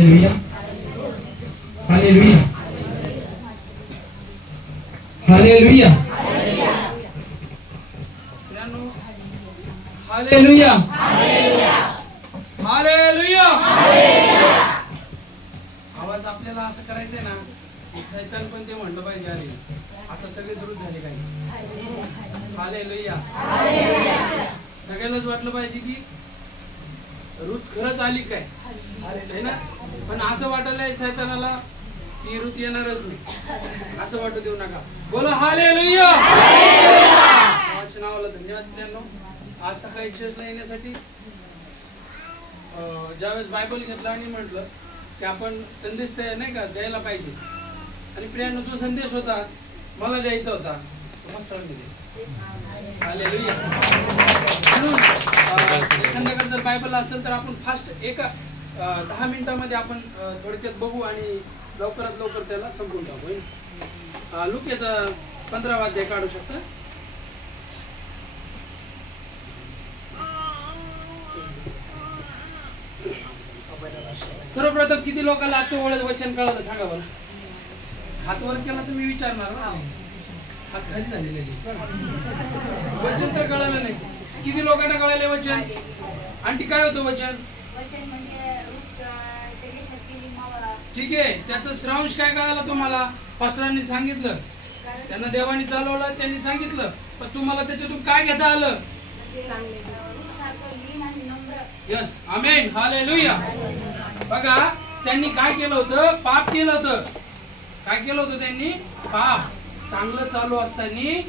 Hallelujah hallelujah hallelujah hallelujah hallelujah. आवाज आपल्याला असं करायचंय ना, शैतान पण ते म्हणलं पाहिजे अरे आता सगळे सुरू झाले काय। हालेलुया सगळ्यालाच वाटलं पाहिजे की रुत खरंच आली काय है ना, पण असं वाटलंय शैतानाला की रुत येणारच नाही, असं वाटू देऊ नका। बोला हालेलुया नावाला धन्यवाद मित्रांनो। आज सकाळी चर्चला येण्यासाठी ज्यावेळेस बायबल घेतला आणि म्हटलं की आपण संदेश नाही का द्यायला पाहिजे, आणि प्रियांनो जो संदेश होता मला द्यायचा होता तो मस्त हालेलुया। एखाद्याकडे जर बायबल असेल तर आपण फास्ट एका 10 मिनिटांमध्ये आपण थोडक्यात बघू आणि लवकरात लवकर त्याला संपवून टाकू। लूकाचा 15वा अध्याय काढू शकता। सर्वप्रथम किती लोकांना आजचं वचन कळलं सांगा बरं। हात वर केला तर मी विचारणार ना, हात खाली झालेले वचन तर कळलं नाही। किती लोकांना कळले वचन? आणि काय होतं वचन? ठीक आहे, त्याचं श्रांश काय कळाला तुम्हाला? पास्टरांनी सांगितलं, त्यांना देवानी चालवलं, त्यांनी सांगितलं, पण तुम्हाला त्याच्यातून काय घेता आलं? Yes amen hallelujah. बघा त्यांनी काय केलं होतं? पाप केलं होतं। काय केलं होतं त्यांनी? पाप। चांगलं चालू असताना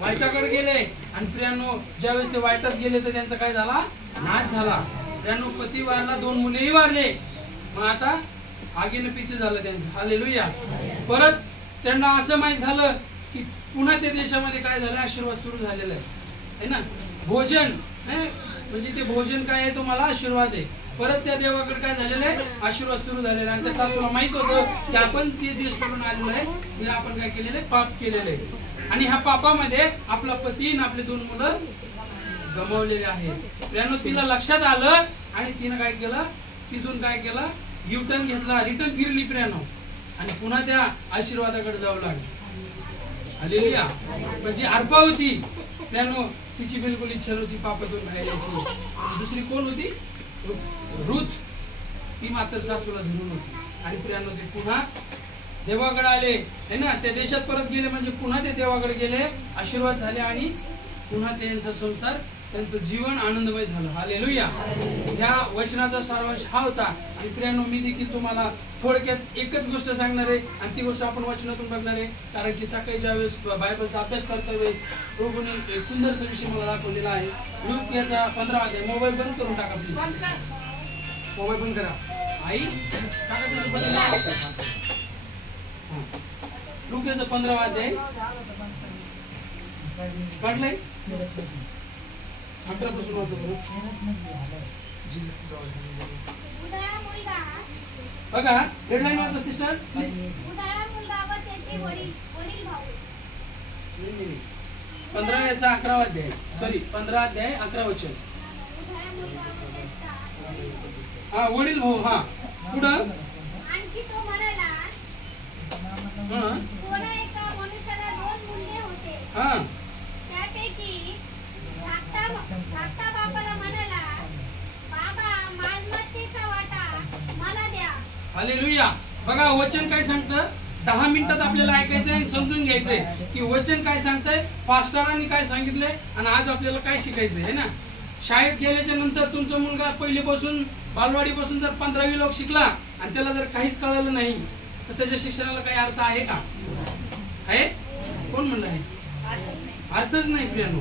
वाईटाकडे गेले, आणि प्रियांनो ज्यावेळेस ते वाईटात गेले तर त्यांचा काय झाला? नाश झाला। प्रियांनो पती वारला, 2 मुलेही वारले, मग आता आगीने पिछे झालं त्यांचं। हालेलुया। परत त्यांना असं माहित झालं की पुन्हा त्या देशामध्ये काय झालं? आशीर्वाद सुरू झालेला आहे ना। भोजन म्हणजे ते भोजन काय आहे? तुम्हाला आशीर्वाद आहे। परत त्या देवाकडे काय झालेलं आहे? आशीर्वाद सुरू झालेला आहे। आणि त्या सासूला माहित होतं की आपण ते देश सोडून आलेलो आहे, म्हणजे आपण काय केलेलं आहे? पाप केलेलं आहे, आणि ह्या पापामध्ये आपला पती आणि आपले 2 मुलं गमावलेले आहेत। त्यानं तिला लक्षात आलं आणि तिनं काय केलं? तिथून काय केलं? युटर्न घेतला, रिटर्न फिरली प्रियानो, आणि पुन्हा त्या आशीर्वादाकडे जाऊ लागली। हालेलुया। म्हणजे अर्पा होती प्रियानो, तिची बिलकुल इच्छा नव्हती पापातून राहायची। दुसरी कोण होती? रुथ। ती मात्र सासूला धरून होती, आणि प्रियानो ते पुन्हा देवाकडे आले है ना। त्या देशात परत गेले म्हणजे पुन्हा ते देवाकडे गेले, आशीर्वाद झाले, आणि पुन्हा त्यांचा संसार, त्यांचं जीवन आनंदमय झालं। हालेलुया। ह्या वचनाचा सारांश हा होता। आणि प्रियानो मी देखील तुम्हाला थोडक्यात एकच गोष्ट सांगणार आहे, आणि ती गोष्ट आपण वचनातून बघणार आहे, कारण की सकाळी ज्यावेळेस बायबलचा अभ्यास करता वेळेस प्रभूने एक सुंदरसा विषय मला दाखवलेला आहे। लूकाचा 15वा अध्याय। मोबाईल बंद करून टाका प्लीज, मोबाईल बंद करा। आई टाका लूकाचा 15वा अध्याय काढलाय 18 पासून वाचा बघा। हेडलाईन वाचा सिस्टर प्लीज। 15 याचा 11वा अध्याय, सॉरी 15 अध्याय 11 वचन। हा वडील भाऊ। हा पुढं आणखी तो म्हणाला, कोणा एका मनुष्याला 2 मुले होते, त्यापैकी धाकटा बापाला म्हणाला, बाबा मालमत्तेचा वाटा मला द्या। हालेलुया। बघा वचन काय सांगतं? 10 मिनिटात आपल्याला ऐकायचंय आणि समजून घ्यायचंय की वचन काय सांगतंय, पास्टरांनी काय सांगितलंय, आणि आज आपल्याला काय शिकायचंय है ना। शाळेत गेल्याच्या नंतर तुमचा मुलगा पहिलीपासून बालवाडीपासून जर 15वी लोक शिकला आणि त्याला जर काहीच कळलं नाही तर त्याच्या शिक्षणाला काही अर्थ आहे का? आहे? कोण म्हणलं आहे? अर्थच नाही प्रियानो।